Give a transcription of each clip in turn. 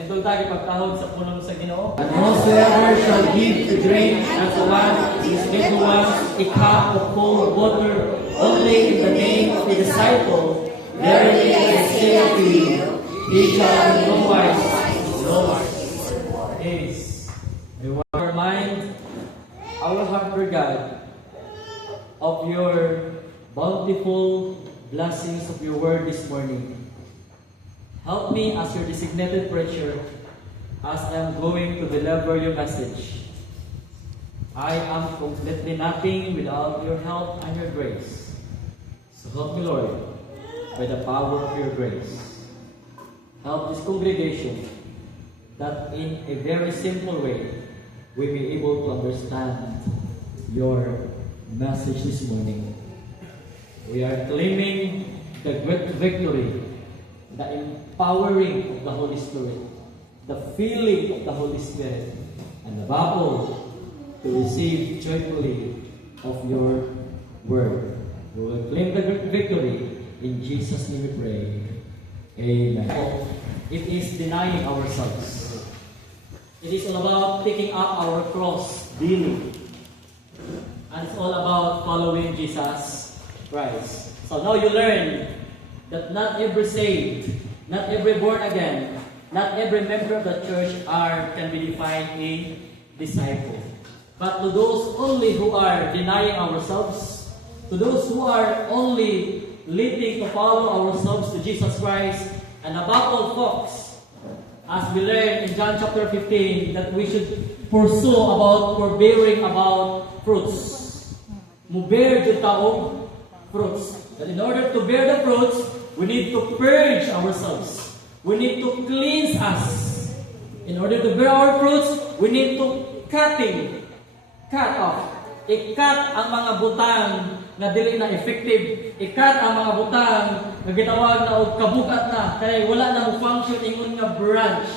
Nitong tayo pagkahod sa puno sa Ginoo. And whosoever shall give to drink unto one of these little ones a cup of cold water only in the name of the disciple, verily I say unto you, he shall in no wise Yes. Our mind, our heart, dear God, of your bountiful blessings of your word this morning. Help me as your designated preacher as I am going to deliver your message. I am completely nothing without your help and your grace. So help me, Lord, by the power of your grace. Help this congregation that in a very simple way we be able to understand your message this morning. We are claiming the great victory, the empowering of the Holy Spirit, the filling of the Holy Spirit, and above all, to receive joyfully of your word. We will claim the great victory. In Jesus' name we pray. Amen. It is denying ourselves. It is all about picking up our cross daily. And it's all about following Jesus Christ. So now you learn that not every saved, not every born again, not every member of the church can be defined a disciple. But to those only who are denying ourselves, to those who are only leading to follow ourselves to Jesus Christ, and above all, folks, as we learn in John chapter 15, that we should pursue about forbearing about fruits. Mubear yung taong fruits. That in order to bear the fruits, we need to purge ourselves. We need to cleanse us. In order to bear our fruits, we need to cut off. I-cut ang mga butang na dili na effective. I-cut ang mga butang na gitawag na o kabukat na. Kaya wala na mo function ingon nga branch.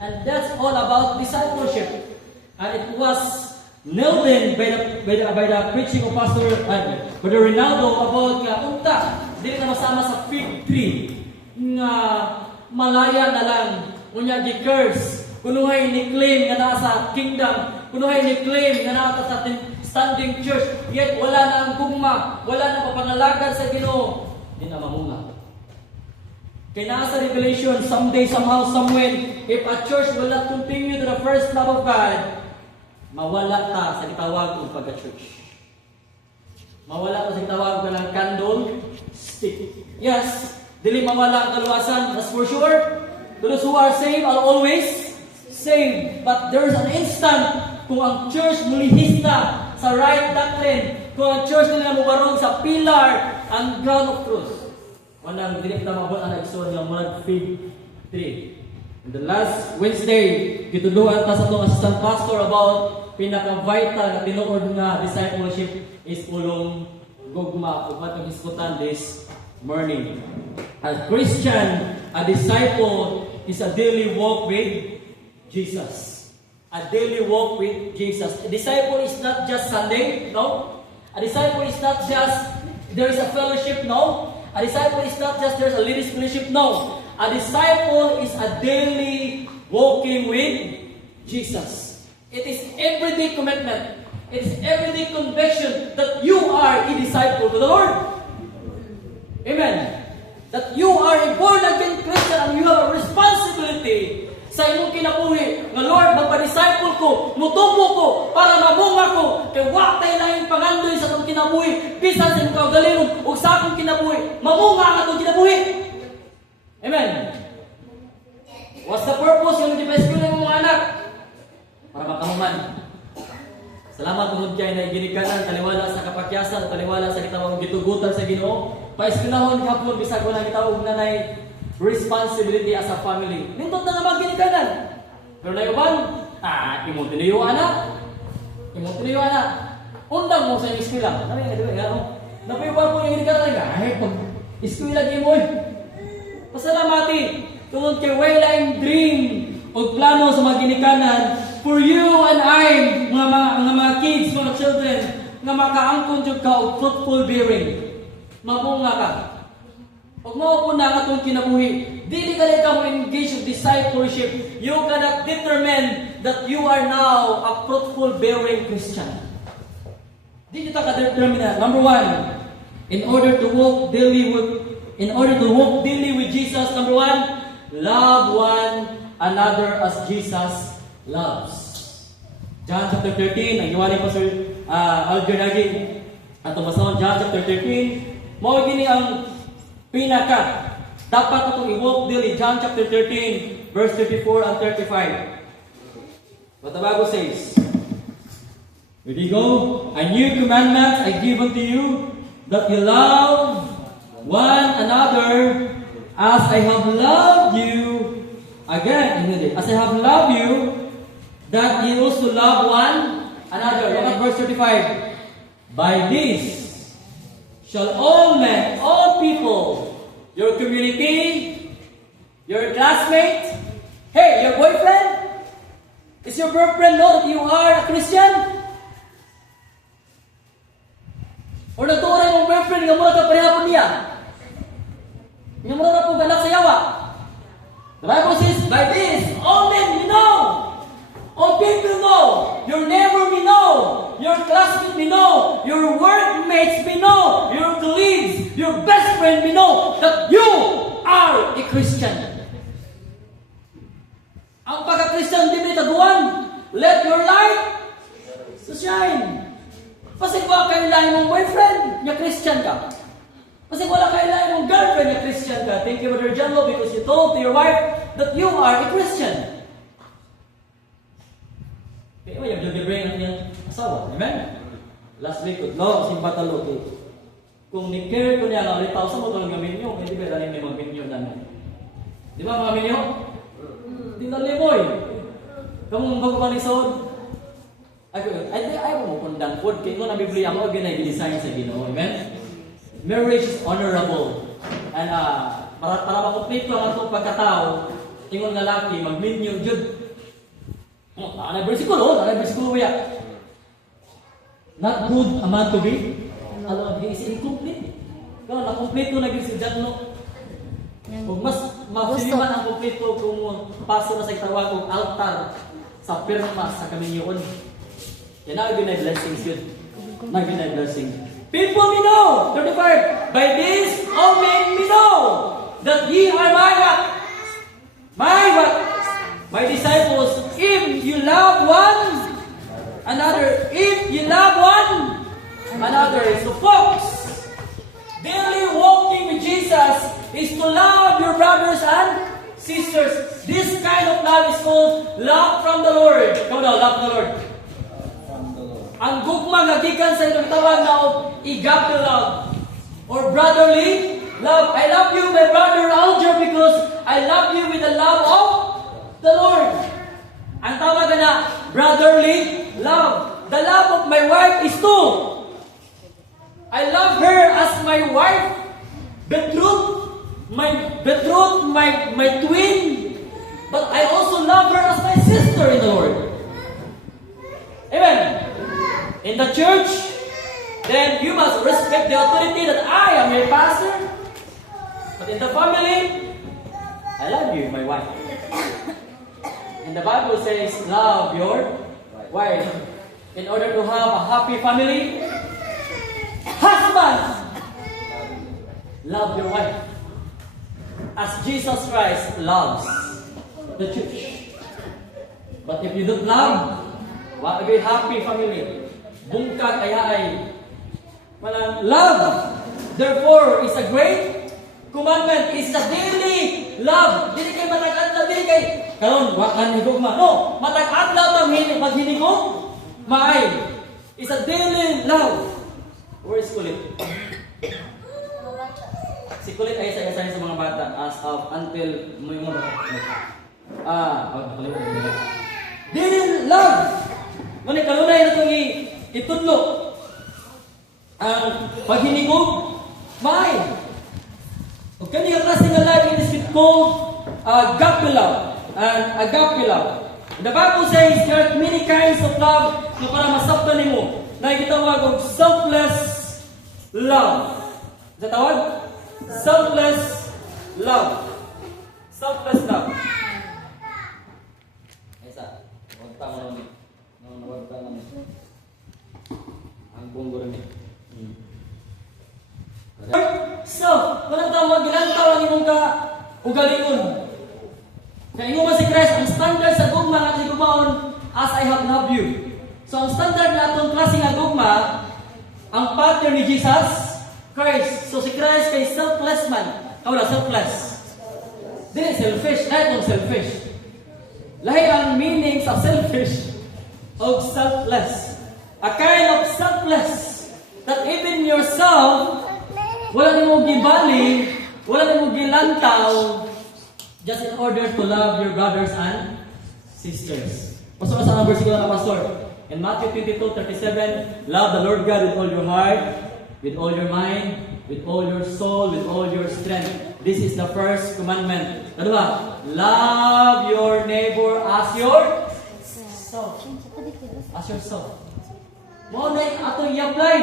And that's all about discipleship. And it was nailed in by the preaching of Brother Rinaldo about nga unta dili na masama sa fig tree nga malaya na lang unya gi-curse kunuhay ni claim nga naa sa kingdom, kunuhay ni claim nga naa sa standing church, yet wala na ang gugma, wala na papanalagad sa Ginoo, di na mamunga. Kaya naa sa Revelation, someday, somehow, somewhere, if a church will not continue to the first love of God, mawala ta sa gitawag og pagka-church. Mawala ta sa gitawag ng candle stick. Yes, dili mawala ang kaluwasan, that's for sure. Those who are saved are always saved. But there's an instant kung ang church mulihista sa right doctrine, kung ang church nila mubarog sa pillar and ground of truth. Wanang dili ta mabot ang igsoon nga murag fig tree. In the last Wednesday, gitudloan ta sa itong assistant pastor about pinaka-vital na tinuod nga discipleship is ulong gugma ug matong iskutan this morning. As Christian, a disciple is a daily walk with Jesus. A daily walk with Jesus. A disciple is not just Sunday, no. A disciple is not just there is a fellowship, no. A disciple is not just there's a ladies fellowship, no. A disciple is a daily walking with Jesus. It is everyday commitment. It is everyday conviction that you are a disciple to the Lord. Amen. That you are a born-again Christian and you have a responsibility sa imong kinabuhi. Nga Lord, magpa-disciple ko, mutubo ko, para mamunga ko, kay watay lang yung pangandoy sa itong kinabuhi, bisan sa imong kaugalingon, o sa akong kinabuhi, mamunga ang itong kinabuhi. Amen. What's the purpose yung di-rescue ng mga anak? Para makahuman. Salamat tungod kay na ginikanan, taliwala sa kapakyasan, taliwala sa gitawang gitugutan sa Ginoo. Paiskunahon kapon bisag wala gitawag nanay responsibility as a family. Nindot na naman ginikanan. Pero na uban, imong tiniyo anak. Imong tiniyo anak. Undang mo sa eskwela. Nami nga diba nga. Napiwan mo yung ginikanan nga. Ay, pag eskwela gi mo. Pasalamati tungod kay wala yung dream o plano sa mga ginikanan for you and I, mga kids, mga children, nga makaangkon jud ka og fruitful bearing. Mamunga ka. Ug mao po na ang atong kinabuhi. Dili ka mo engage in discipleship. You cannot determine that you are now a fruitful bearing Christian. Dili ta ka determine. Number one, in order to walk daily with Jesus, number one, love one another as Jesus loves. John chapter 13, ang iwali pa Sir Alger lagi. Atong basahon John chapter 13. Mao gini ang pinaka dapat atong i-walk daily. John chapter 13, verse 34 and 35. What the Bible says. Here you go. A new commandment I give unto you, that you love one another as I have loved you. Again, as I have loved you, that you also love one another. Look at verse 35. By this shall all men, all people, your community, your classmate, hey, your boyfriend, is your girlfriend know that you are a Christian? Or naturay mong boyfriend nga mura ka parehapon niya? Nga mura na po ganak sa yawa? The Bible says, by this, all men will know, all people know, your neighbor will know, your classmate will know, your workmates will know, your colleagues, your best friend will know that you are a Christian. Ang pagka-Christian, di ba taguan? Let your light to shine. Pasig wala kayo lain mong boyfriend, niya Christian ka. Pasig wala kayo lain mong girlfriend, niya Christian ka. Thank you, Brother John Lo, because you told to your wife that you are a Christian. Kaya mo yung bring ang iyong asawa. Amen? Last week, no, simpa talo. Kung ni-care ko niya, alitaw sa mo ito ng minyo, hindi ba daling may mga minyo na. Di ba mga minyo? Tinali mo eh. Kamong bago pa ni Saud. Ayaw mo kung dang food. Kaya ko na Biblia mo, ginay-design sa Ginoo. Amen? Marriage is honorable. And para makomplito ang atong pagkatao, tingong lalaki, mag-minyo, jud. Anay bersikulo ya. Not good a man to be. Alam, he is incomplete. Kaya na-complete na si John Lo. Kung mas mapiliman ang kompleto kung paso na sa itawag kong altar sa pirma sa kaminyoon. Yan na ginay blessings yun. Nag-ginay blessing. People me know, 35, by this all men me know that ye are my disciples, if you love one another, So folks, daily walking with Jesus is to love your brothers and sisters. This kind of love is called love from the Lord. Come on, love from the Lord. Ang gugma nga gikan sa itong tawag na agape love or brotherly love. I love you, my brother Alger, because I love you with the love of the Lord. Ang tawag na brotherly love. The love of my wife is two. I love her as my wife, betrothed, my twin, but I also love her as my sister in the Lord. Amen. In the church, then you must respect the authority that I am your pastor. But in the family, I love you, my wife. And the Bible says, love your wife. In order to have a happy family, husbands, love your wife. As Jesus Christ loves the church. But if you don't love, what a very happy family. Bungkag ay walang love. Therefore, is a great commandment. Is a daily love. Dili kay matag-adlaw, dili kay karon wa kan higugma. No, matag-adlaw maghinigog. Maay. Is a daily love. Where is Kulit? Si Kulit ay isa-isa sa mga bata as of until may mga daily love. Ngunit kanunay na itong itudlo ang paghinigog, may. O kanina kasi nga life is called agape love. Agape love. The Bible says there are many kinds of love na para masabtan mo. Na gitawag og selfless love. Sa tawag? Selfless love. Selfless love. Isa. Huwag pa mo namin. Huwag pa namin. Ang bunggo rin. Self. Walang tawag. Ilang tawag imong ka ugalingon. Kaya ingon man si Christ, ang standard sa gugma nga si gugmaon, as I have loved you. So ang standard na itong klase nga gugma, ang pattern ni Jesus, Christ. So si Christ kay selfless man. Wala, selfless. Dili selfish, lahat ng selfish. Lahi ang meaning sa selfish o selfless. A kind of selfless that even yourself, wala ni mo gibali, wala ni mo gilantaw, just in order to love your brothers and sisters. Pasok na sa mga versikulo na pastor. In Matthew 22:37, love the Lord God with all your heart, with all your mind, with all your soul, with all your strength. This is the first commandment. Kadua, love your neighbor as yourself. As yourself. Mo na ato i-apply.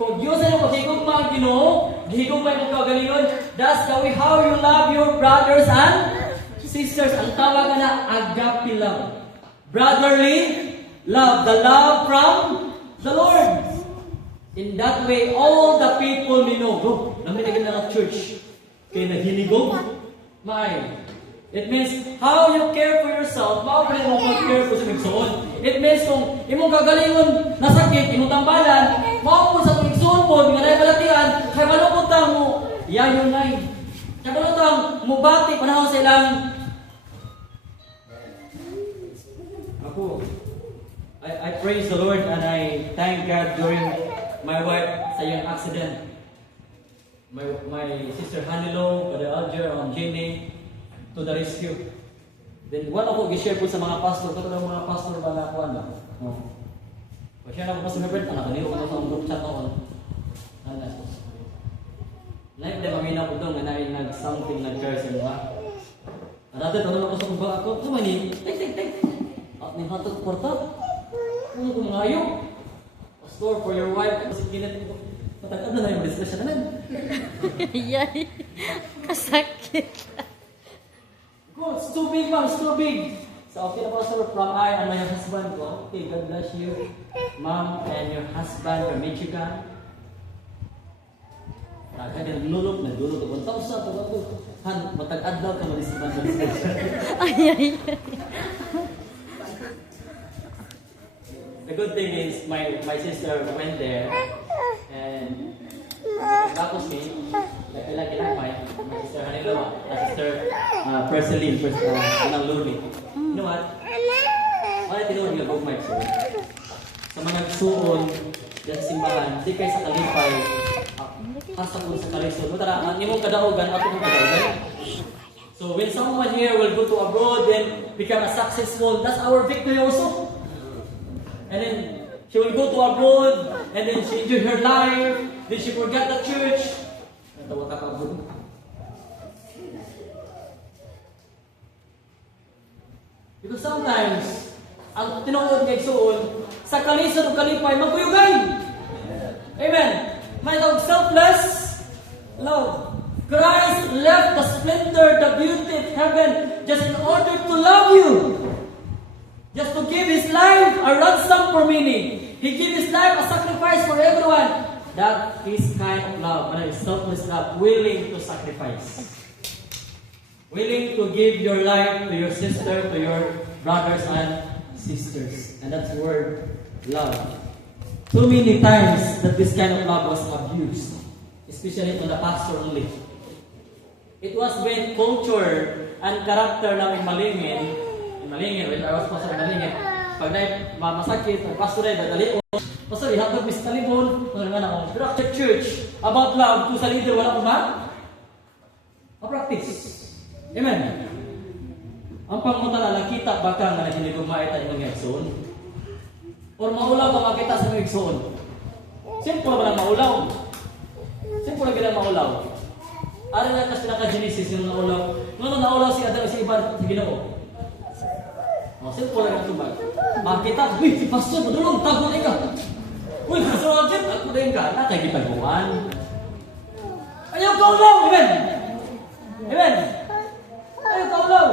Kung Diyos ay maghigugma ang Ginoo, gihigugma ang kagalingon, that's the way how you love your brothers and sisters. Ang tawag na agape love. Brotherly love, the love from the Lord. In that way, all the people may know. Go, namin na church. Kaya nahinigog, may. It means, how you care for yourself, mao pa rin mo mag-care po sa migsoon. It means, kung imong kagalingon nasakit, imong tambalan, mao po sa migsoon po, nga naibalatian, kaya maluputang mo, yayon ngay. Kaya maluputang, mubati, panahon sa ilang. Ako, I praise the Lord and I thank God during my wife sa iyong accident. My sister Hanilo, Brother Alger, Jenny, to the rescue. Then, one ako gi-share po sa mga pastor. Ito ng mga pastor ba na kuwan ba? Pag-share na ko pa sa mga friend, anak, kanino ko sa group chat noon. Naip na mamina ko doon, na nag-something, nag-curse yun ba? Arate, tanong ako sa kumba ako, sumani, tik. At may hatag porta. Ano ko mga ayaw? Pastor, for your wife, kasi ginit ko. Matagad na yung discussion naman. Yay! Kasakit. Go, it's too big, ma'am, it's too big. So, okay na po, sir, from I and my husband ko. Okay, God bless you, ma'am, and your husband from Michigan. Kaya naglulog. Kung tapos sa ito, Han, matag-ad daw ka mag-isipang sa discussion. Ay. The good thing is, my sister went there, and tapos me, lagi lang my sister Hanilo, my sister Presley, anang Luli. You know what? Wala tinuod nga gugmay so. Sa mga nagsuon, dyan simbahan, di kayo sa kalipay, hasta po sa kalisod. Matara, hindi mong kadaogan, ako mong kadaogan. So when someone here will go to abroad and become a successful, that's our victory also. And then she will go to abroad, and then she enjoy her life, then she forget the church. Natawa ka abroad. Because sometimes, ang tinuod ng igsuon, sa kalisod o kalipay, magkuyugay. Amen. May tawag selfless love. Christ left the splendor, the beauty of heaven just in order to love you. Just to give His life a ransom for many. He gave His life a sacrifice for everyone. That is kind of love. Ano, selfless love. Willing to sacrifice. Willing to give your life to your sister, to your brothers and sisters. And that's the word love. Too many times that this kind of love was abused. Especially to the pastor only. It was when culture and character namin malingin, when I was pastor malingin, pag masakit, ang pastor ay dadali, pastor, ihatag mis talibon, pero after church, about love, kung sa leader, wala ko ma-practice. Amen. Ang pangmutala, nakita baka nga na hindi kumait ang mga igsoon? Or maulaw ka makita sa mga igsoon? Simple ba na maulaw? Simple na gina maulaw. Ari na kasi naka-Genesis yung naulaw. Noon naulaw si Adam si Iban sa Ginoo. Simple na ito ba? Makita, uy, si pastor, padulong, tago na ka. Uy, pastor, ako din ka. Nakagitaguan. Ayaw ka ulaw, amen. Amen. Ayaw taulaw.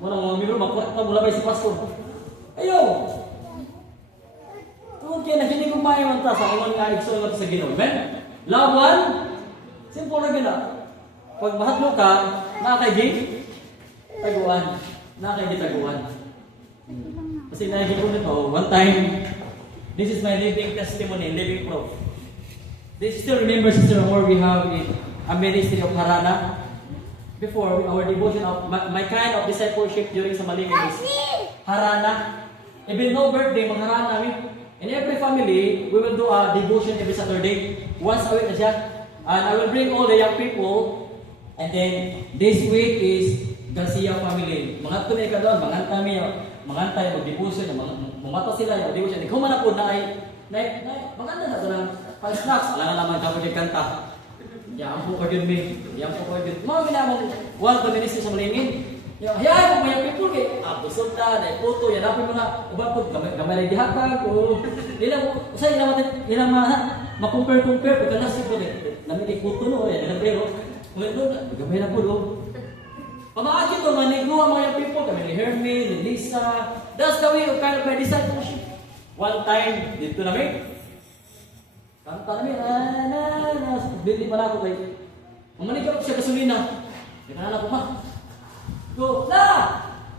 Wala mga mibro, magkurat na mula ba si Pastor. Ayaw. Tungkol kaya na hindi ko mayaman ta sa iwan nga ikso sa Ginoo. Amen. Love one. Simple na gina. Pag mahadlo ka, nakakay taguan. Nakakay taguan. Kasi nakikita ko nito, one time, this is my living testimony, living proof. This still remember, Sister Amor, we have a ministry of Harana. Before, our devotion of, my kind of discipleship during sa Malingin is Harana. Even no birthday, mag-Harana kami. In every family, we will do a devotion every Saturday. Once a week na siya. And I will bring all the young people. And then, this week is Garcia family. Mga kami ka doon, mga kami, mag-devotion, mamata sila yung devotion. Ikaw man ako na maganda na ito ng pang-snacks. Alam na naman, kapag kanta. Yan po ko yun, me. Yan po ko yun. Mga ginamang one of the ministry sa Malingin. Hayaan mo mga people kay busog na, puto, yan ako mga ubang po, gamay lang dihatag, o ilang ma-compare-compare, pagka nasa po, namin kay puto no, yan, pero, gamay na po, no. Pamaagi ito, maniglo ang mga people, kami ni Hermie, ni Lisa, that's the way of kind of my discipleship. One time, dito namin, kanta namin, bili pala ako kayo. Mamanig ako siya gasolina. Kinahan ako, ma. Go, la!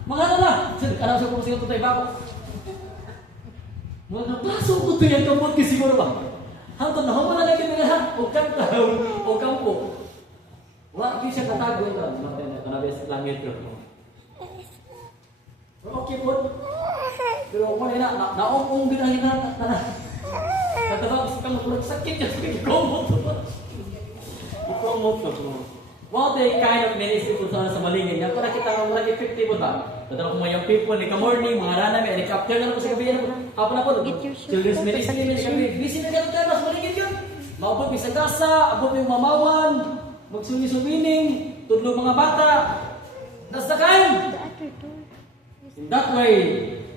Mga na! Ano siya kung siya tayo bako? Mga baso ko ito yung kamot kasi siguro ba? Hantong na hama na lang yung mga o kanta o kampo. Wala siya katago ito. Kanabes langit ko. Okay po. Pero kung na naong din ang hinata. Katabang sa kamot sakit ka sa kamot. Kamot ko. What a kind of ministry po sa Malingin. Yan ko nakita ng mga effective ba? Tadala ko mga people, ni ka-morning, mga rana, may helicopter na po sa gabi. Hapon na po. Children's ministry, may gabi. Busy na ganun tayo, mas Malingin yun. Maabot may sagasa, abot may mamawan, magsuni-sumining, tudlo mga bata. That's the kind. In that way,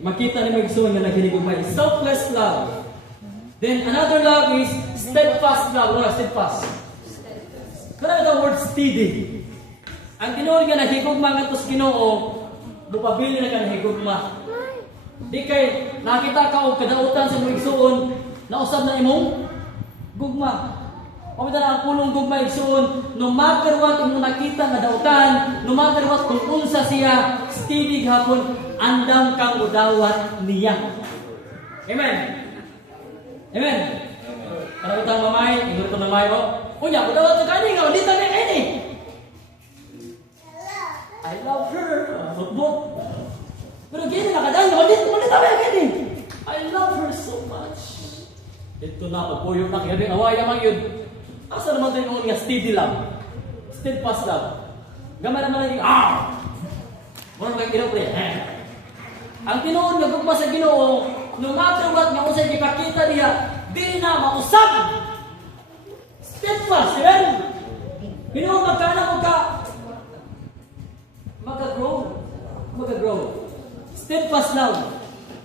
makita ni Magsuon na naghinigugmay. Selfless love. Then another love is steadfast love. What is steadfast? Kaya the word steady. Ang tinuod nga nahigugma nga tos Ginoo, mupabili na ka nahigugma. Di kay nakita ka og kadautan sa imong igsuon, nausab na imong gugma. Pamita na ang pulong gugma igsuon, no matter what imong nakita nga dautan, no matter what kung unsa siya, steady hapon andam kang udawat niya. Amen. Amen. Para utang mamay, ingon ko mamay ko. Unya, udawat ka kani nga, dito na kani. I love her. But pero gini nakadang, dito mo dito na kani. I love her so much. Dito na pagpuyo na kaya away man yun. Asa naman tayo nga steady love. Steadfast love. Gamay naman lagi Muna kay Ginoo pre. Ang tinuod nga gugma sa Ginoo, no matter what nga unsay gipakita niya, di na mausab. Steadfast, amen? Ginoo magkana mo ka mag-grow. Steadfast love.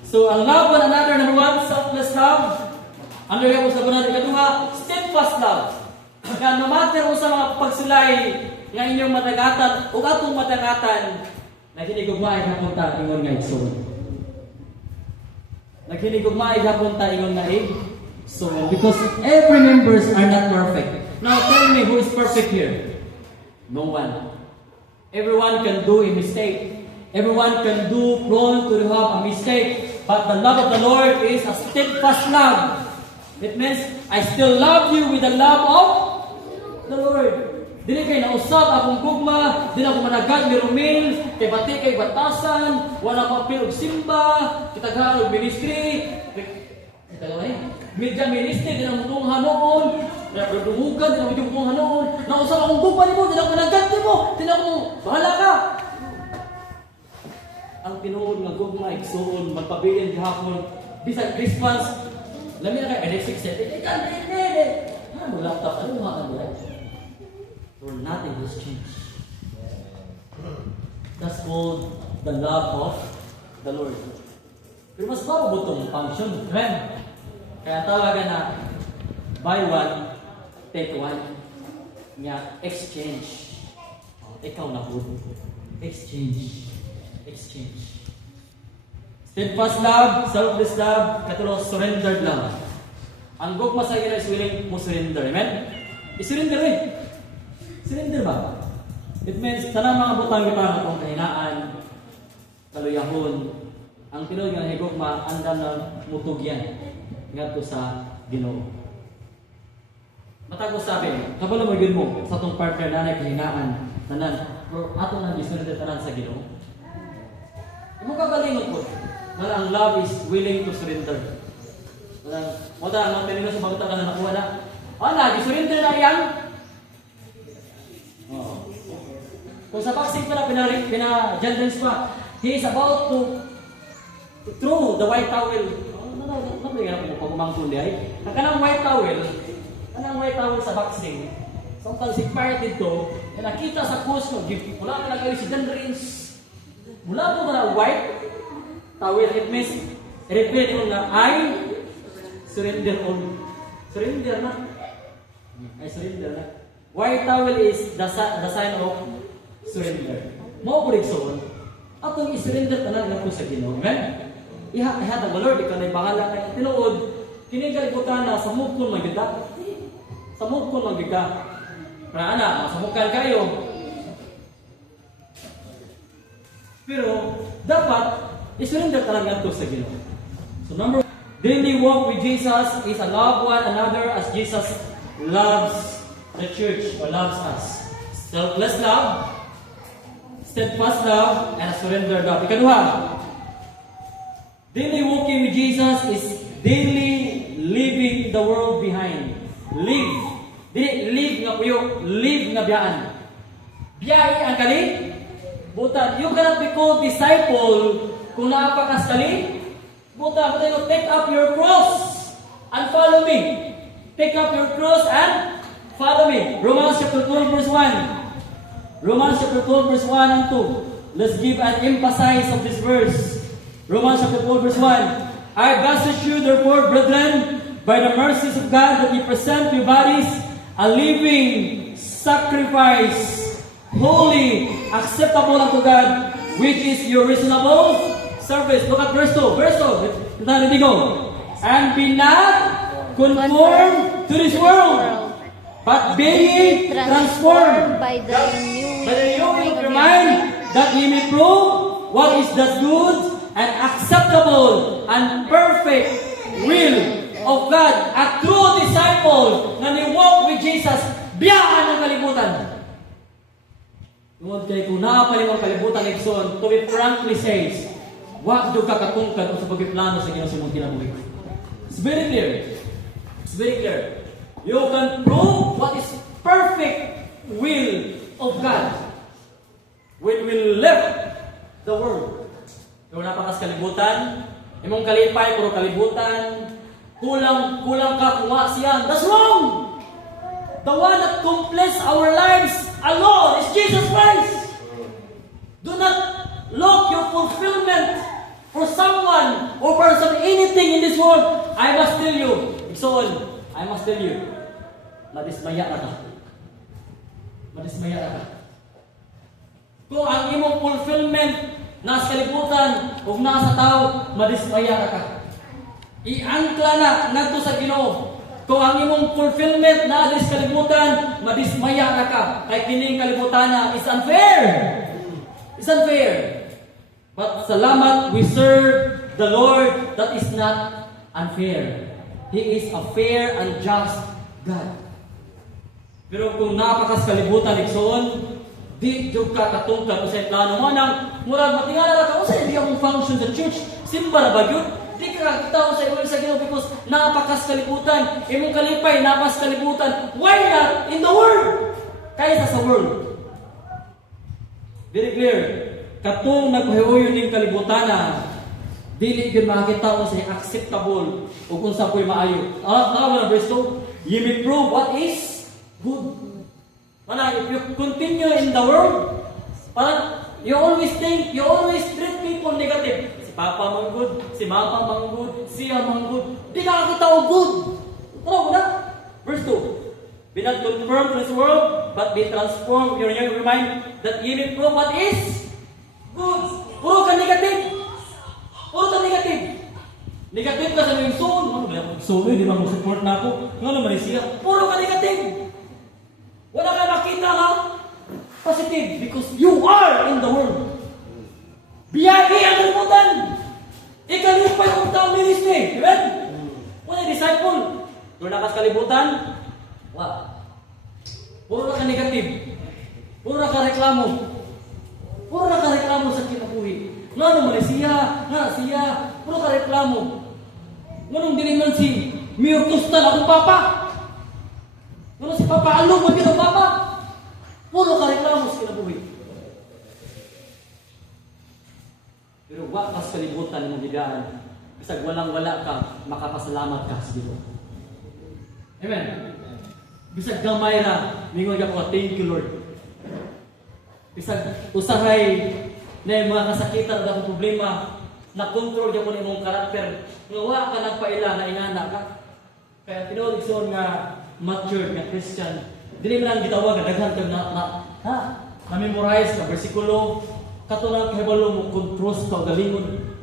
So, ang love one another, number one, selfless love. Ano yung sa bunad ikaduha, steadfast love. Kaya no matter kung sa mga pagsulay nga inyong matagatan o atong matagatan, naghinigugmaay hapon ta ingon nga igsoon. Naghinigugmaay hapon ta ingon nga igsoon. Because every members are not perfect. Now tell me who is perfect here? No one. Everyone can do a mistake. Everyone can do prone to have a mistake. But the love of the Lord is a steadfast love. It means I still love you with the love of the Lord. Dili kay nausab akong gugma, dili ako managad ni Romil, kay bati kay batasan, wala mapil og simba, kitaghan og ministry. Media ministry din ang mutunghan noon, nadumugan din ang mutunghan noon. Nausab akong gugma nimo, dili ako managad nimo, dili ako bahala ka. Ang tinuod nga gugma igsuon magpabilin gihapon bisan Christmas. Lami na kay Alexis said, ano laptop, ano mga ano or nothing has changed. That's called the love of the Lord. Pero mas mabuto itong function. Amen? Kaya tawagan na buy one, take one. Nga, exchange. ikaw na po. Exchange. Exchange. Steadfast love, selfless love, katulo, surrendered love. Ang gugma sa is willing mo surrender. Amen? I-surrender eh. Surrender ba? It means, tanang mga butang kita na itong kahinaan, kaluyahon, ang tinuod nga higugma, andam ng mutugyan ngadto sa Ginoo. Matagos sabi, kabalo mo yun mo sa itong partner na kahinaan, tanan, or ato na disunod tanan sa Ginoo. Imo kagalingon po, na ang love is willing to surrender. Wala ang termino sa bagta ka na nakuha na. Gisurrender na yan. Oo. Kung sa boxing pala, pina-genders pa, he is about to throw the white towel. Nabigyan ako pag-umangkon di ay. Kanang white towel sa boxing. Sometimes expired dito, nakita sa post mo, wala ka lagi si Gendrins. Mula po na white towel, it means, repeat mo na, I surrender all. Surrender na. I surrender na. White towel is the sign of surrender. Mo po rin soon, atong i-surrender ka na po sa Ginoo. Amen? Ihatag mo, Lord, ikaw na yung bahala kayo. Tinuod, kinigalibutan na sa mukon magigda. Sa mukon magigda. Para anak, masamukan kayo. Pero, dapat, i-surrender ka lang po sa Ginoo. So number 1, daily walk with Jesus is to love one another as Jesus loves the church or loves us. Selfless love, steadfast love, and a surrendered love. Ikaduha, daily walking with Jesus is daily leaving the world behind. Live. Live nga puyo. Live nga biyaan. Biyahe ang kali. Butan, you cannot be called disciple kung naapakas kali. Buta, take up your cross and follow me. Take up your cross and follow me. Romans chapter 12 verse 1. Romans chapter 12 verse 1 and 2. Let's give an emphasis of this verse. Romans chapter 12 verse 1. I beseech you therefore, brethren, by the mercies of God, that ye present your bodies a living sacrifice, holy, acceptable unto God, which is your reasonable service. Look at verse 2. Verse 2. Let me go. And be not conformed to this world, but be ye transformed by the renewing of your mind, that ye may prove what is the good and acceptable and perfect will of God. A true disciple na ni-walk with Jesus, biyaan ng kalibutan. Tungod kay kung naapalimang kalibutan, Exxon, to be frankly says, wag do ka katungkad sa pagpiplano sa Ginoo sa imong kinabuhi. It's very clear. It's very clear. You can prove what is perfect will of God when we left the world. Kung napakas kalibutan, imong kalipay puro kalibutan, kulang ka kuha siya. That's wrong. The one that completes our lives alone is Jesus Christ. Do not look your fulfillment for someone or for anything in this world. I must tell you, Exxon, I must tell you, madismaya na ka. Madismaya na ka. Kung ang imong fulfillment nasa kalibutan o nasa tao, madismaya na ka. Iangkla na ngadto sa Ginoo. Kung ang imong fulfillment na sa kalibutan, madismaya na ka. Kay kining kalibutan na is unfair. It's unfair. But salamat, we serve the Lord that is not unfair. He is a fair and just God. Pero kung napakas kalibutan, Exxon, di jud ka katungkad sa plano mo nang murag matingala ka sa hindi akong function sa church. Simba na ba yun? Di ka kita sa iwal sa Ginoo because napakas kalibutan. Imong kalipay, napakas kalibutan. Why not in the world? Kaysa sa world. Very clear. Katong nagpahiuyon ning kalibutana, dili gyud makita sa acceptable o kung sa po'y maayo. Tama na verse 2. Ye may prove what is good. If you continue in the world, parang you always think, you always treat people negative. Si Papa mang good, si Mama mang good, siya mang good. Di ka kita o good. Tama na? Verse 2. Be not conformed to this world, but be transformed with your mind, that ye may prove what is good. Puro ka negative. Puro ka negative. Negative ka sa mga soul. So, di ba mag-support na ako? Nga naman siya. Puro ka negative. Wala ka makita nga positive because you are in the world. Biyagi ang kalimutan. Ikaw yung pa yung taong ministry. Amen? Wala disciple. Doon na kas kalibutan. Wow. Puro na ka negative. Puro na ka reklamo. Puro na ka reklamo sa kinabuhi. Nga naman siya. Puro ka reklamo. Ngunong dili man si Mayor Tustan akong papa. Ngunong si Papa Along mo ang papa. Puro ka reklamo sa kinabuhi. Pero wakas kalibutan ng higaan. Bisag walang-wala ka, makapasalamat ka sa Diyos. Amen. Bisag gamay na, mingon ka po, thank you Lord. Bisag usahay na yung mga kasakitan na problema, na-control ka po na imong karakter, nga wa ka nagpaila na ingana ka. Kaya tinuligson nga matured nga Christian, dili man ang gitawag nga daghan kag na-memorize ka bersikulo, katulad kahibalo mo control sa galingon,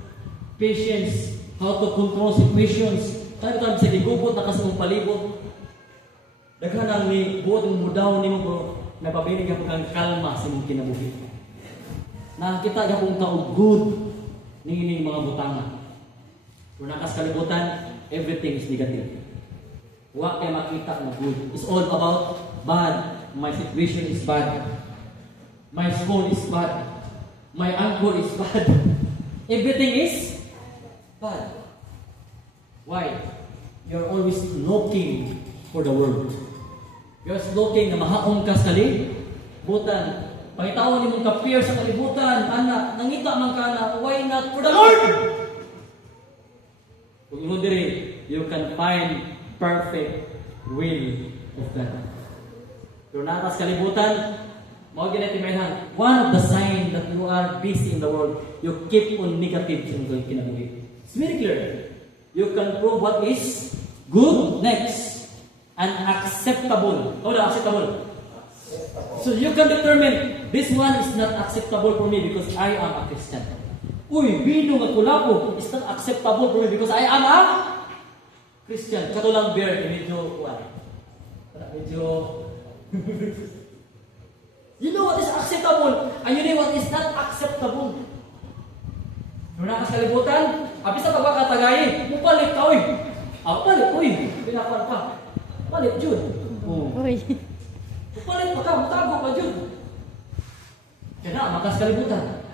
patience, how to control situations, kahit ka sa gigubot na kasi mong palibot. Daghan ang ni buot mo daw nimo bro, nagpabilig ka pang kalma sa imong kinabuhi. Nakita ka pong kaugod ning mga butanga. Kung nakas kalibutan, everything is negative. Wa kay makita na good. It's all about bad. My situation is bad. My school is bad. My uncle is bad. Everything is bad. Why? You're always looking for the world. You're looking na mahaong ka sa kalibutan. Pangitawon ni mong ka-fear sa kalibutan, anak, nangita man ka na, why not for the Lord? Kung imo diri, you can find perfect will of God. Pero natas kalibutan, mao ginatimayhan, one of the signs that you are busy in the world, you keep on negative sa iyong kinabuhi. It's very clear. You can prove what is good next and acceptable. Hold on, acceptable. So you can determine this one is not acceptable for me because I am a Christian. Uy, bino nga kulako is not acceptable for me because I am a Christian. Katulang bear, medyo you know what is acceptable and you know what is not acceptable. Nung nakasalibutan, abis na pagkakatagayin, mupalit ka, uy. Palit, uy. Pinapan pa. Palit, Jud. Uy. Mupalit pa ka, mutago pa, Jud. Kaya na, makasalibutan.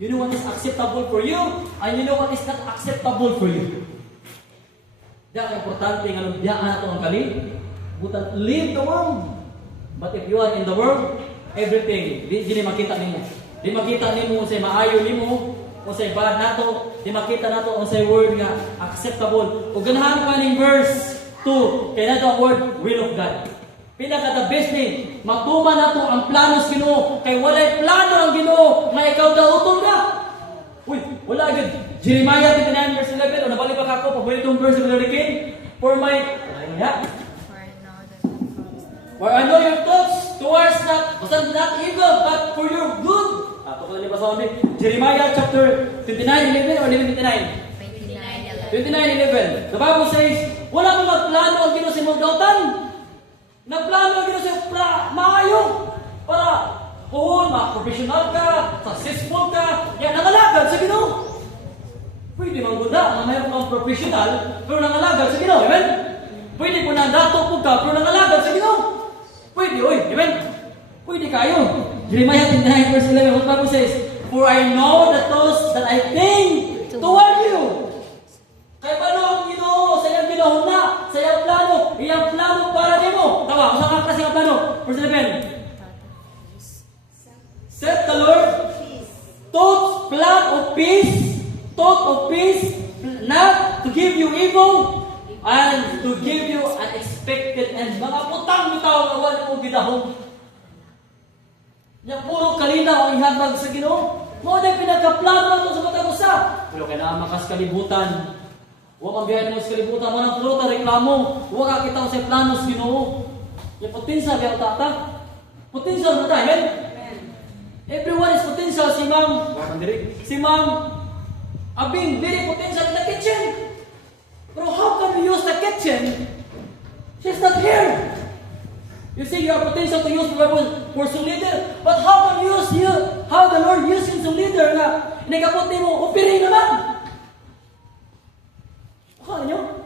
You know what is acceptable for you, and you know what is not acceptable for you. Diyan ang importante nga nung diyaan na ito ang kalibutan. Leave the world. But if you are in the world, everything, di makita ninyo. Di makita nimo unsay maayo nimo, unsay bad nato, di makita nato unsay word nga acceptable. Ug ganahan pa ning verse 2, kay nato ang word will of God. Pinaka the best thing, matuman nato ang plano sa Ginoo, kay walay plano ang Ginoo nga ikaw daw utol ka. Uy, wala gid. Jeremiah 29 verse 11, o nabalik pa ako paboritong verse ng Hurricane. For I know your thoughts towards not evil, but for your good. Ito ko nalipas sa Jeremiah chapter 29:11 or 11:29? 29:11. The Bible says, wala mo magplano ang Ginoo sa imong dautan. Nagplano ang Ginoo sa maayo para kung professional ka, successful ka, yan nangalagad sa Ginoo. Pwede manggunda na mayroon kang professional pero nangalagad sa Ginoo. Amen? Pwede po na dato po ka pero nangalagad sa Ginoo. Pwede, oy, amen? Pwede kayo. Jeremiah 29 verse 11, what Bible says, for I know the thoughts that I think toward you. Kaya paano ang Ginoo sa iyang ginahuna, sa iyang plano para di mo. Tawa, kung saan kasi ang plano? Verse 11. Set the Lord thought of peace, not to give you evil, and to give you unexpected and mga putang bitaw na wala mo bidahon. Yang puro kalinaw ang ihatag sa Ginoo. Mo na pinagkaplano nato sa matag usa. Pero kailangan makas kalibutan. Huwag mabiyahin mo sa kalibutan. Manang puro ta reklamo. Huwag ka kita sa plano sa Ginoo. Yung potential kaya tata. Potential mo tayo. Everyone is potential. Si Ma'am. Si Ma'am. Abing very potential in the kitchen. Pero how can we use the kitchen? She's not here. You say you have potential to use for some leader, but how can you use you? How the Lord uses some leader na inagabuti mo, upirin naman. Akala nyo?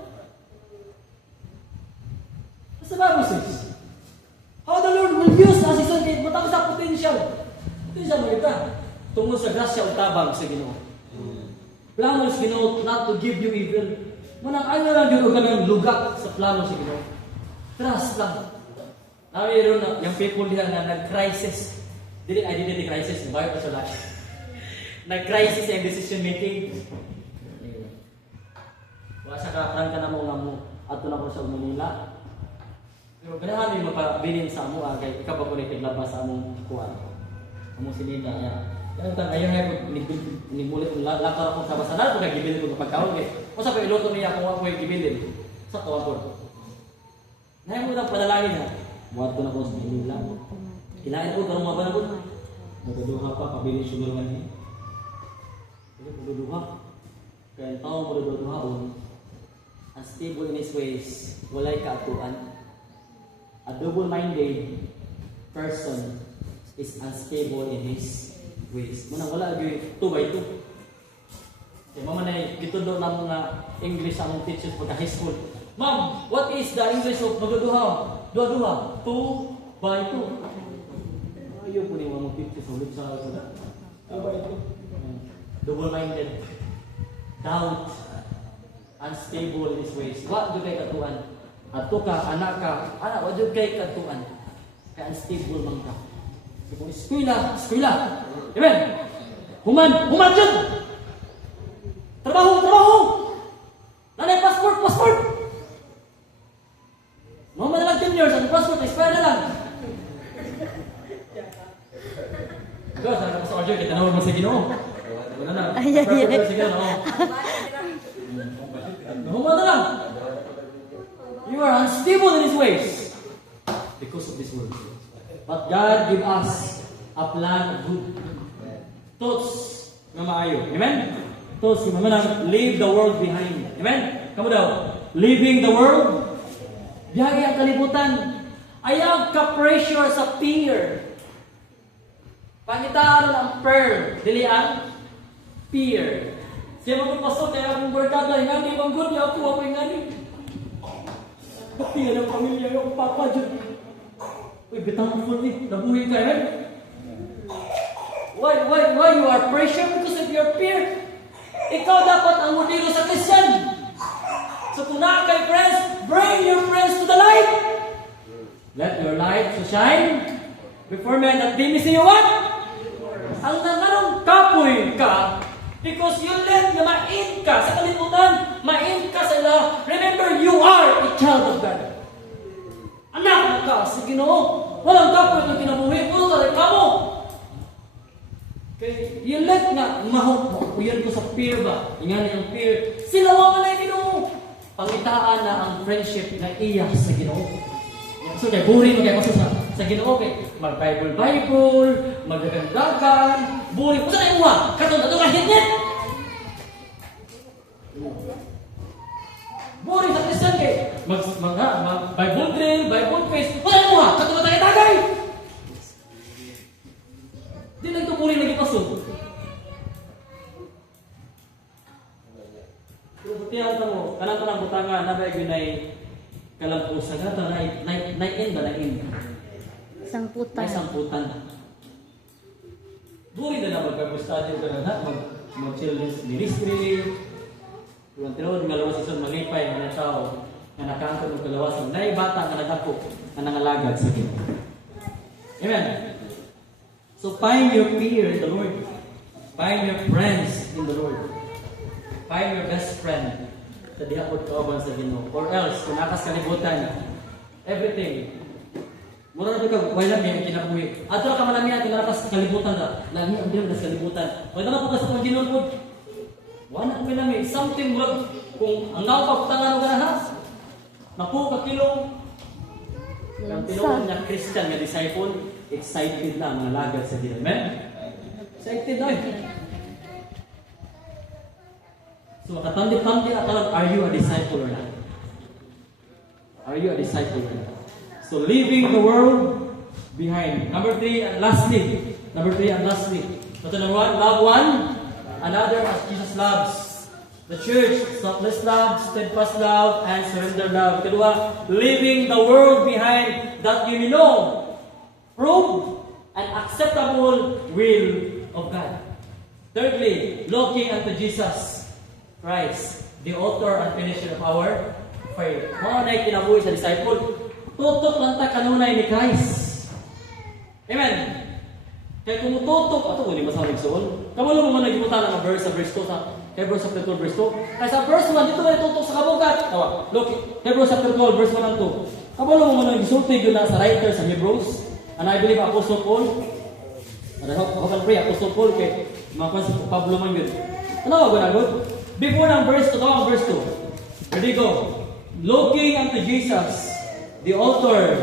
That's the Bible says. How the Lord will use as His own gate, matapos sa potential. Potential mo ito. Tungkol sa grasya o tabang sa Ginoo. Plano sa Ginoo not to give you evil. Manang ayaw lang yun o ganang lugat sa plano sa Ginoo. Trust lang. Mayroon na yung people diyan na nag-crisis. Identity crisis. Bayo pa sila. Nag-crisis yung decision making. Wala sa karapran ka na mo nga mo. At na ko sa Manila. Pero ganahan yung mapabilin sa amo. Kaya ikaw ba ko nitiglabas sa among kuwan. Among sinita. Ayaw nga nimulit. Lakar akong sa basanan. Kung nagibilin ko kapag kaon. Kung sa pailoto niya kung ako yung gibilin. Sa kawan ko. Ngayon mo lang padalangin ha. Buat ko na ko sa Manila. Kinain ko karong mga panahon. Nagaduha pa. Pabilis yung gulungan niya. Nagaduha. Kaya ang tao mo nagaduhaon. Unstable in his ways. Walay kaatuan. A double-minded person is unstable in his ways. Munang wala yung 2 by 2. Kaya mama na gitundo na mga English among teachers pagka high school. Ma'am, what is the English of magaduha? Dua-dua. 2 by 2. Ayaw po niyo mga teachers ulit sa 2 by 2. Double-minded. Doubt. Unstable in his ways. Wa jud kay katuan. Ato ka, anak ka, anak, wa jud kay katuan. Kaya unstable man ka. Kung eskwela. Amen. Human jud. Trabaho. Nanay passport. Mga madalang 10 years, ang passport, expire na lang. Ikaw, saan ka sa audio, kita naman mo sa Ginoo. Wala na. Sa Ginoo. Huma na lang. You are unstable in His ways because of this world. But God give us a plan of good thoughts na maayo. Amen? Thoughts na manang leave the world behind. Amen? Kamu daw, leaving the world. Biyagi ang kalibutan. Ayaw ka-pressure sa fear. Pangitaan ang pearl. Dili ang fear. Siya magpapasok, kaya akong barkada, ingani, bang good, ako ingani. Pati yan ang pamilya, yung papa dyan. Uy, bitang ko full eh. Nabuhay ka, eh? Why you are pressured? Because of your fear. Ikaw dapat ang modelo sa Christian. So kung na kay friends, bring your friends to the light. Let your light so shine before men that they may see you what? Ang nanganong kapoy ka because you let na ma-in ka sa kalimutan, ma-in ka sa ila. Remember, you are a child of God. Anak ka sa Ginoo. Walang kapoy na kinabuhi. Puro ka reklamo. Okay, you let nga mahok. Uyan ko sa fear ba? Ingani ang fear. Sila mo na Ginoo. Pangitaan na ang friendship na iya sa Ginoo. So, kaya buri mo kayo sa Ginoo. Mag-Bible, magdagandagan, buri. Kung saan ay muha? Katong ito kahit-hit. Buri sa Christian kayo. Bible drill, Bible face. Kung saan ay muha? Katong tagay-tagay. Di lang ito buri lagi pasok. Tiyan mo, kanang butangan, nabay ginay kalampusan na nain. Sangputan. May samputan. Buri na mag-Bible study ka na mag-children's ministry. Kung tinawag nga lawas isun malipay na tao na nakangkot ng kalawasan. Na bata na nagako na nangalagad sa Ginoo. Amen. So find your peer in the Lord. Find your friends in the Lord. Find your best friend sa dihapod kauban sa Ginoo. Or else, kung nakas kalibutan, everything. Mura na ka, why lang yung kinabuhi. Ato ka malami ang kinakas kalibutan na. Lami ang bilang nas kalibutan. Wala na po ka sa Panginoon po. Wala na po namin. Something murag Kung ang pagtangan ka na, naku ka kilong, ang tinawag niya Christian nga disciple, excited na mga lagad sa Ginoo. Amen? Excited na eh. So, makatandi-tandi na talag, are you a disciple or not? Are you a disciple or not? So, leaving the world behind. Number 3, and lastly. So, number 1, love one another as Jesus loves the church. Selfless love, steadfast love, and surrender love. Kedua, leaving the world behind that you know, prove, and acceptable will of God. Thirdly, looking unto Jesus Christ, the author and finisher of our faith. Mga na kinabuhi sa disciple, tutok lang ta kanunay ni Christ. Amen. Kaya kung tutok, ato ko, di masamig soon. Kamalo mo nagibutan ang verse sa verse 2 sa Hebrews chapter 12 verse 2. Kaya sa verse 1, dito na tutok sa kabugat. Tawa, look, Hebrews chapter 12 verse 1 and 2. Kamalo mo nagisulti yun na sa writer sa Hebrews. And I believe Apostle Paul, and I hope and pray Apostle Paul kay mga si Pablo man yun. Ano ba ganagot? Before ng verse 2, ang verse 2. Ready go. Looking unto Jesus, the author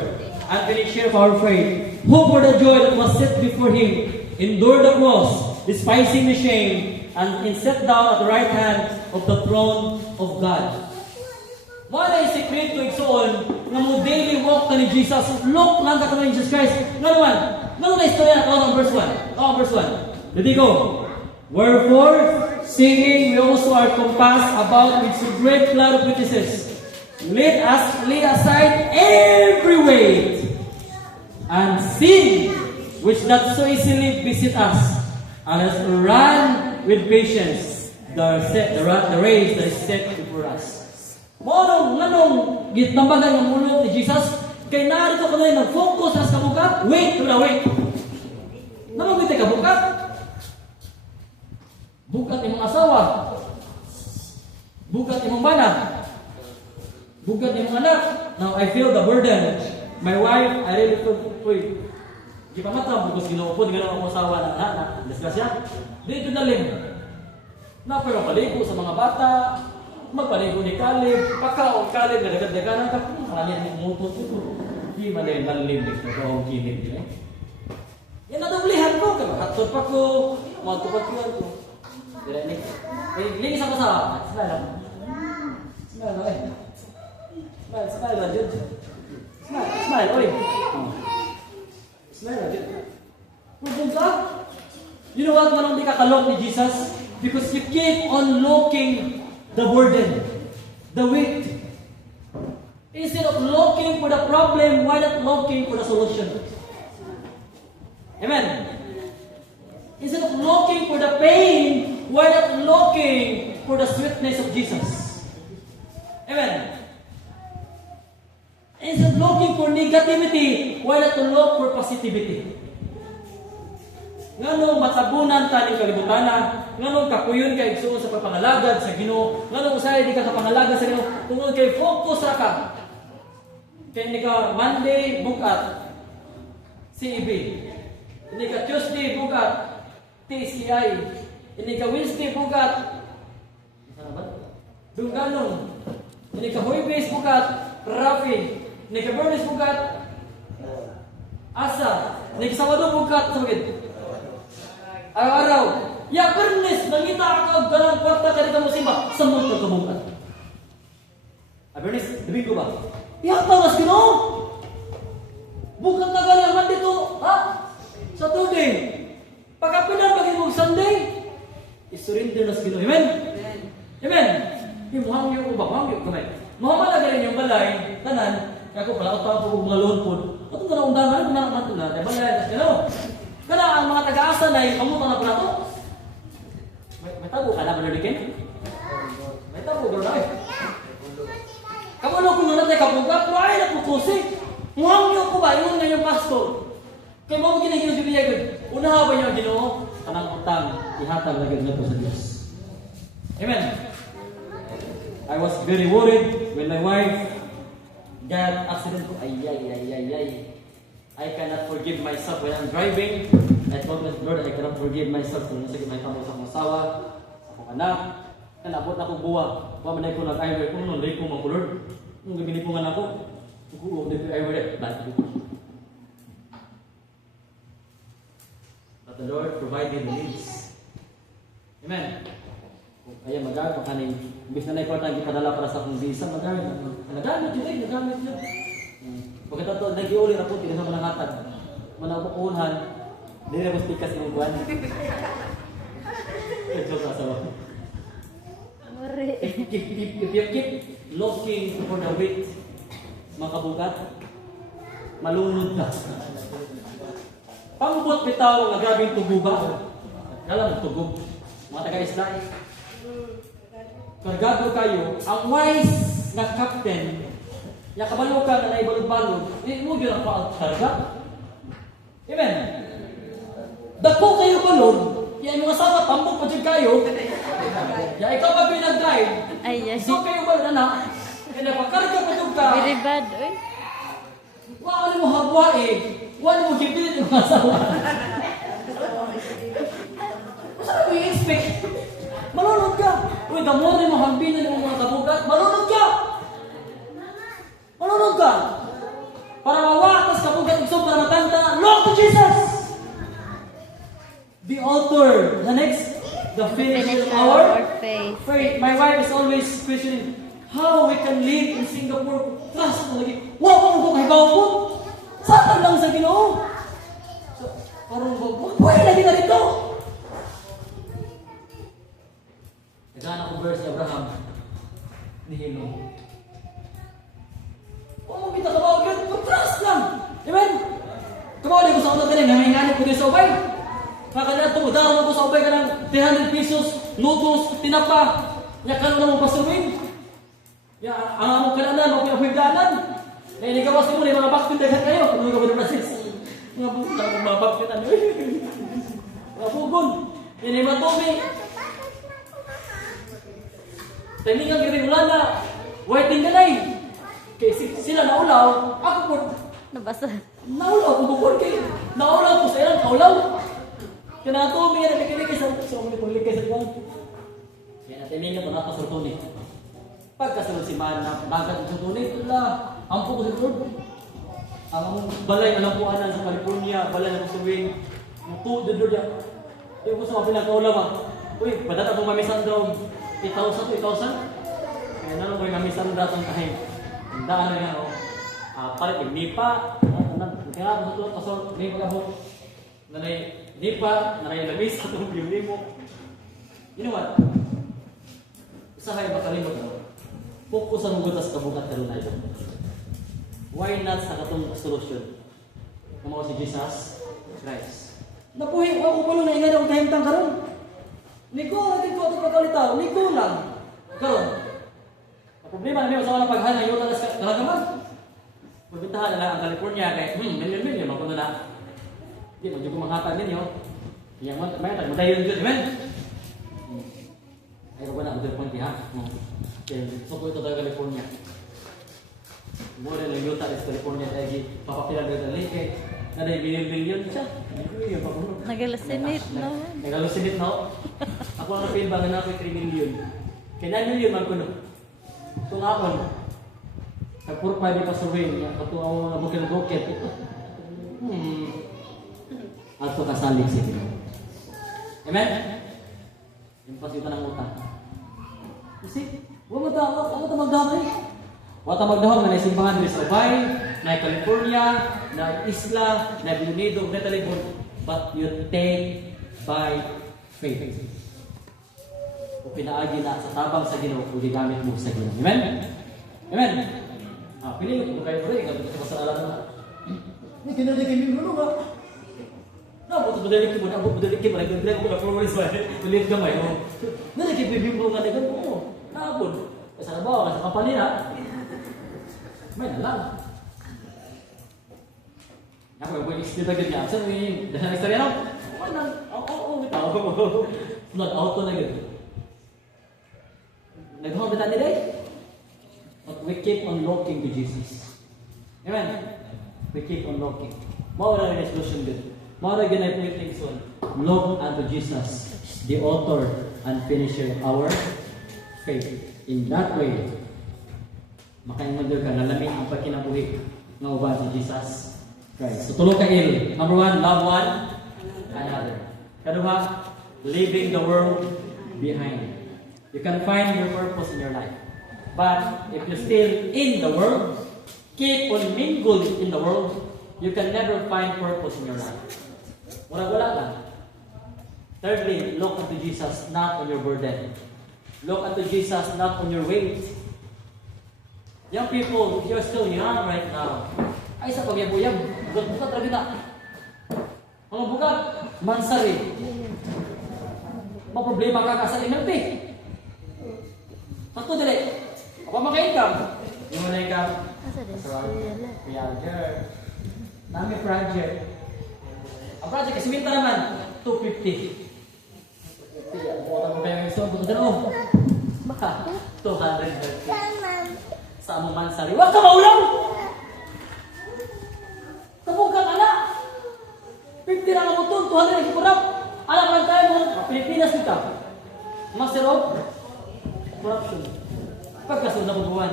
and finisher of our faith, who for the joy that was set before him endured the cross, despising the shame, and is set down at the right hand of the throne of God. Mga na yung secret to igsoon na mo daily walk ka ni Jesus, look lang ka ni Jesus Christ. Nga naman na istorya na ito ang verse 1. Ang verse 1. Ready go. Wherefore, singing, we also are compassed about with so great cloud of witnesses. Let us lay aside every weight and sin which doth so easily beset us, and let us run with patience the race that is set before us. Nganong gitambagan ng mulo ni Jesus, kay narito ka na nag-focus sa kabukat, wait. Nganong kita kabukat? Bukat imong asawa, bukat imong bana, bukat imong anak. Now I feel the burden. My wife, I really feel, di pa matang, bukos ginuupod, gano'n ako asawa na disgrasya. Dito dalim. Na pero paligo sa mga bata, magpaligo ni Caleb, pagkaon Caleb, nagagad-gaganan ka, alin mo umutot ito. Di malay malim, ito ang kilid. Yan nadublihan ko, hatod pa ko, magtupag-tuan ko. Linis ako sa smile. Smile, Jud. Smile, oy. Smile, Jud. Pudong ka? You know what, manong di kakalok ni Jesus? Because you keep on looking the burden, the weight. Instead of looking for the problem, why not looking for the solution? Amen. Instead of looking for the pain, why not looking for the sweetness of Jesus? Amen. Instead of looking for negativity, why not look for positivity? Ngano matabunan ta ning kalibutan, ngano kapuyon kay igsuon sa pagpangalagad sa Ginoo, ngano usay di ka sa pangalagad sa Ginoo, tungod kay focus ra ka. Kay ni ka Monday bukat CEB, ni ka Tuesday bukat TCI, ni ka Wednesday bukat sana ba? Dunganong, ni ka Huwebes bukat Rafi, ni ka Bernes bukat Asa, ni ka Sabado bukat sabagid. Araw-araw, ya Bernes, nangita ka galang kwarta ka dito mo simba, samot ka kabukat. Bernes, dabi ko ba? Ya tawas Ginoo. Bukat na gali ang dito, ha? Sa Saturday. Pagkapinan bagay mo Sunday, isurrender na sa Ginoo. Amen? Amen? Muhangyo ko ba? Muhangyo kamay. Muhamala gali yung balay, tanan, kaya ko pala, utang ko mga loan po. Atong ka na undangan, kung naman ito na, dahil balay, tas Ginoo. Kana ang mga taga-asa na yung kamutan na po na ito. May tago ka na, Manolikin? May tago ka na eh. Kamalo kung nanatay kabugat, pero ay napupusi. Muhangyo ko ba? Iyon na yung pastor. Kaya mo ginagin yung bibiyay ko. Unaha ba niyo ang Ginoo? Kanang utang, ihatag na ganyan po sa Diyos. Amen. I was very worried when my wife got accident ko. Ay. I cannot forgive myself when I'm driving. I told my Lord, I cannot forgive myself kung nasagin may tamo sa akong asawa, sa akong anak. Nalabot na ko buwa. Wa man ko nag-eyewear ko no, lay ko makulor. Nung ginipungan ako, ko di eyewear bad. But the Lord provided the needs. Amen. Ayan, magamit ka kanin. Imbis na na-important, ipadala para sa akong visa, magamit. Nagamit yun nagamit yun. Pagkatato, nag-iuli na po, hindi na manangatag. Manapukuhan, hindi na mas pikas ng buwan. Joke na sawa. If you keep looking for the wheat, makabugat, malunod ka. Pangubot bitaw nga grabing tuguba. Alam mo tugog. Mga taga-isla. Kargado kayo, ang wise na captain, ya kabalo ka na naibalog-balog, mo yun ang karga. Amen. Dako kayo balon, ya mga sama, tambok pa dyan kayo. Ya ikaw pa pinag-drive, so kayo balon, anak. Kaya pakarga pa dyan ka. Very bad, oy. Wala mo habwa eh. Wala mo kipilit yung asawa. Saan mo i-expect? Malunod ka. Uy, damorin mo hampinan ng mga kabugat. Malunod ka. Malunod ka. Para mawakas kabugat igsoon para matanda. Lord to Jesus. The author. The next. The finisher of our faith. My wife is always questioning how we can live in Singapore. Trust mo lagi. Wow, mo kay bawpo. Satan lang sa Ginoo. So, parang buhay lagi na dito. Nagana ko verse ni Abraham. Ni Hino. Oh, kita ka ba? Trust lang. Amen? Kumawali ko sa unang galing. Namahinganip ko din sa ubay. Kakanila tumudaro ko sa ubay ka ng 300 pesos, noodles, tinapa. Yakan na mo pasuwin. Ya, ang among kananan, mga pinapagdanan. Eh, nagawas mo mga baktin dagan kayo. Kung mga Brasis. Mga baktin ano. Mga pugon. Yan ay matumi. Timing ang gawin ulan na. Waiting ka na eh. Kaya sila naulaw. Ako po. Nabasa. Naulaw. Kung bukod kayo. Naulaw ko sa ilan. Naulaw. Kaya natumi yan. Nakikinig sa mga paglikay sa buwan. Kaya timing nga ito sa tuni. Pagkasunod si Man na bagat sa tunay, ampo ko sa Lord. Ang balay na lampuanan sa California, balay na sa wing, mutu the Lord yan. Yung gusto mga pinakaulaw ba? Uy, padata itong mamisan daw, 8,000 to 8,000? Kaya na lang ko yung mamisan daw itong kahit. Ang daan na yan, palit yung nipa, kaya ako sa ito, kasol, nipa ka po. Nanay, nipa, nanay lamis, itong biyuli mo. You know what? Usahay makalimot mo. Focus ang gutas kabukat karon na ito. Why not sa katong solution? Kamo si Jesus Christ. Napuhi ako pala na ingay akong kahimtang karon. Niko lagi ko ito pagkalitaw. Niko lang. Karon. Ang problema na may usawa na paghanay yung talas kalagaman. Pupuntahan na lang ang California kay million magpunta na. Hindi, medyo kumangatan ninyo. Yang may tag madayon dyan. Amen? Ay, ko ba na? Magdala pang tiha. So ko ito tayo California. More na yuta sa California tayo papapilan ko ng lake. Na day billion siya. Nagalusinit, no? Nagalusinit, no? Ako ang napil ba na 3 million. Kaya 9 million man ko no. Kung ako, nagpurpay di pa sa wing. Kung ako mga bukil-bukil. At ito kasalig siya. Amen? Yung pasita ng utang. Kasi, huwag mo magdamay. Huwag mo magdamay na isimbahan ni Sabay, na California, na Isla, na Unido, na Talibon. But you take by faith. Kung pinaagi na sa tabang sa Ginoo, kung gigamit mo sa Ginoo. Amen? Amen? Pili mo kayo rin, kapag ito sa alam na. Hindi, kinalikin mo nung ba? Nabot mo dali mo, nabot mo dali mo, nagdadala mo na flores ba? Ulit gamay, no? Nalagipibim mo nga na gano'n. Nabot. Kasi na ba, kasi kapanin ha? May na lang. Ako yung explain agad niya. Saan mo yung dahil na istorya no? Okay lang. Oo. Not auto na gano'n. Nag-home na tayo nila but we keep on looking to Jesus. Amen? We keep on looking. Mawala rin resolution good. Mawala rin na things on. Look unto Jesus, the author and finisher of our faith. In that way, makaingon ka nalamin ang pagkinabuhi ng uban si Jesus Christ. So tulo ka il. Number one, love one another. Kaduha, leaving the world behind. You can find your purpose in your life. But if you're still in the world, keep on mingled in the world, you can never find purpose in your life. Wala lang. Thirdly, look unto Jesus, not on your burden. Look unto Jesus, not on your weight. Young people, if you're still young right now, ay sa pagyabuyab, bukat rabi na. Mga bukat, mansari. Problema ka sa inerti. Sakto dili. Apa maka-income? Yung wala income? Asa din? Project. Nami project. Ang project kasi winta naman, 250. Bukan mo kaya yung song, bukan mo. Baka, 230. Sa among mansari. Huwag ka maulaw! Tabog kang anak! 50 na nga mo ito, 200 na kikurap. Anak lang tayo mo, Pilipinas kita. Master of Corruption. Pagkasunod na bubuan.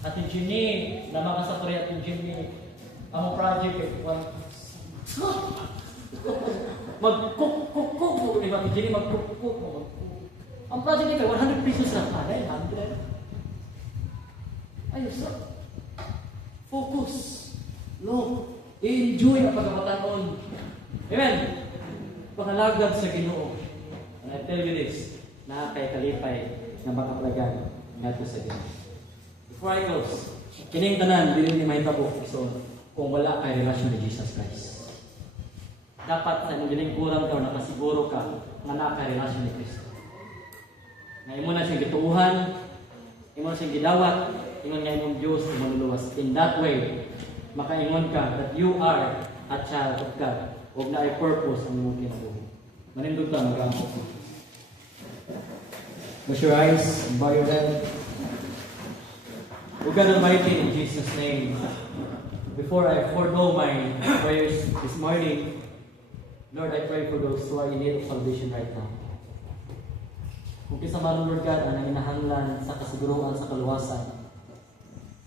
At yung Jimmy, naman ka sa Korea at yung Jimmy, ang project ay mag-cook-cook-cook. Diba? Yung Jimmy mag-cook-cook. Ang project ay 100 pesos lang. 100. Ayos na. Focus. Look. Enjoy ang pagkakataon. Amen. Pangalagdag sa Ginoo. And I tell you this, nakakay-kalipay na makaplagan nato sa Ginoo. Before I close, kining tanan, dili ni mahitabo so kung wala kay relasyon ni Jesus Christ. Dapat sa inyong kurang daw nakasiguro ka nga naa kay relasyon ni Kristo. Na imo na siyang gituuhan, imo na siyang gidawat, ingon nga imong Diyos manluluwas. In that way, makaingon ka that you are a child of God ug na ay purpose ang imong kinabuhi. Manindog ta mag-ampo. Close your eyes, bow your head. O God Almighty, in Jesus' name, before I forego my prayers this morning, Lord, I pray for those who are in need of salvation right now. Kung kisa man, Lord God, ang nanginahanglan sa kasiguruhan sa kaluwasan,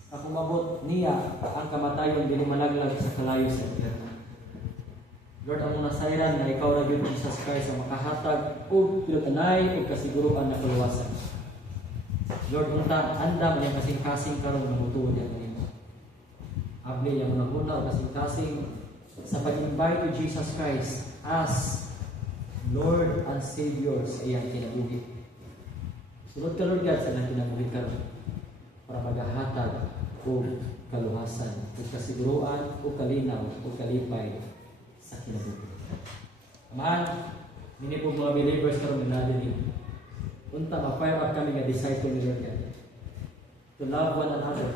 na kumabot niya ang kamatayon dili malaglag sa kalayo sa impyerno. Lord, ang mga sayran na ikaw na yun, Jesus Christ, ang makahatag o pilutanay o kasiguruhan na kaluwasan. Lord, unta, anda man yung kasing-kasing karong namutuod yan nito. Abli yung naguna o kasing-kasing sa pag-invite to Jesus Christ as Lord and Savior sa iyang kinabuhi. Sunod ka, Lord God, sa iyang kinabuhi ka para maghahatag o kaluhasan, o kasiguruan, o kalinaw, o kalipay sa kinabuhi. Amahan, hindi po mga believers karong nagdadali. Unta, ma-fire up kami nga disciple ni Lord God. To love one another.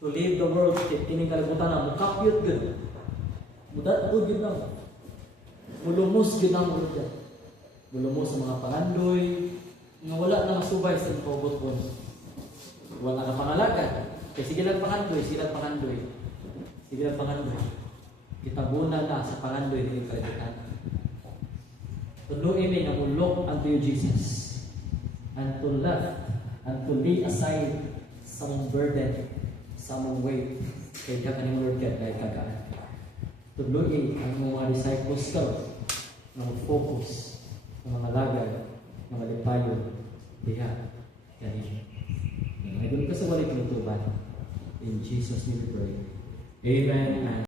To leave the world, kining kalibutan na, mukapyot good. Mudatod yun lang. Mulumos yun lang, Lord God. Mulumos sa mga pangandoy, nga wala na masubay sa pagkabot ko. Wala ka pangalagad. Kaya sige lang pangandoy, sige lang pangandoy. Sige lang pangandoy. Kitabunan na sa pangandoy ng kalibutan. Tuloy ini nga look unto you, Jesus, and to love, and to lay aside some burden, some weight, kay ka kanimo Lord God, kay kagaan. Tuloy ang mga disciples ka, na focus, ng mga lagay, mga lipayon, diha, kanino. Ngayon ka sa walik ng tuban. In Jesus' name we pray. Amen.